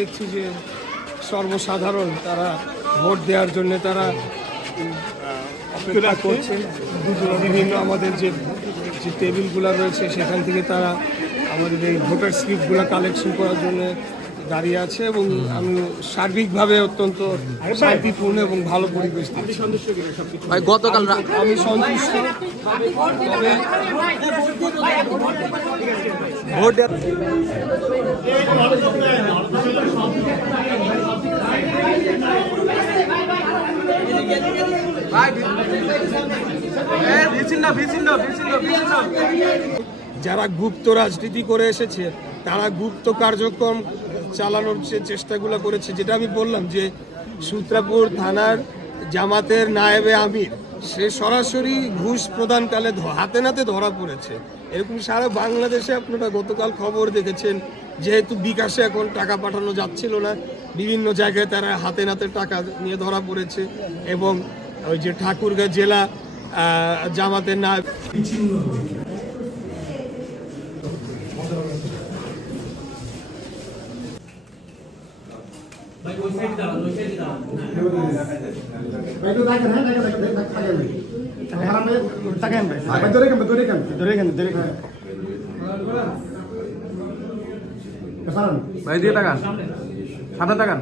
দেখছি যে সর্বসাধারণ তারা ভোট দেওয়ার জন্য তারা অপেক্ষা করছে। বিভিন্ন আমাদের যে টেবিলগুলো রয়েছে সেখান থেকে তারা আমাদের এই ভোটার স্লিপগুলো কালেকশন করার জন্য দাঁড়িয়ে আছে এবং আমি সার্বিকভাবে অত্যন্ত শান্তিপূর্ণ এবং ভালো পরিবেশ ভাই গতকাল আমি সন্তুষ্ট। তবে ভোট যারা গুপ্ত রাজনীতি করে এসেছে তারা গুপ্ত কার্যক্রম চালানোর যে চেষ্টাগুলো করেছে, যেটা আমি বললাম যে সূত্রাপুর থানার জামাতের নায়েবে আমির সে সরাসরি ঘুষ প্রদানকালে হাতে নাতে ধরা পড়েছে। এরকম সারা বাংলাদেশে আপনারা গতকাল খবর দেখেছেন, যেহেতু বিকাশে এখন টাকা পাঠানো যাচ্ছিল না, বিভিন্ন জায়গায় তারা হাতে নাতে টাকা নিয়ে ধরা পড়েছে এবং ওই যে ঠাকুরগাঁ জেলা জামাতের নায়েব ভাই দিয়ে তাকান, সামনে তাকান।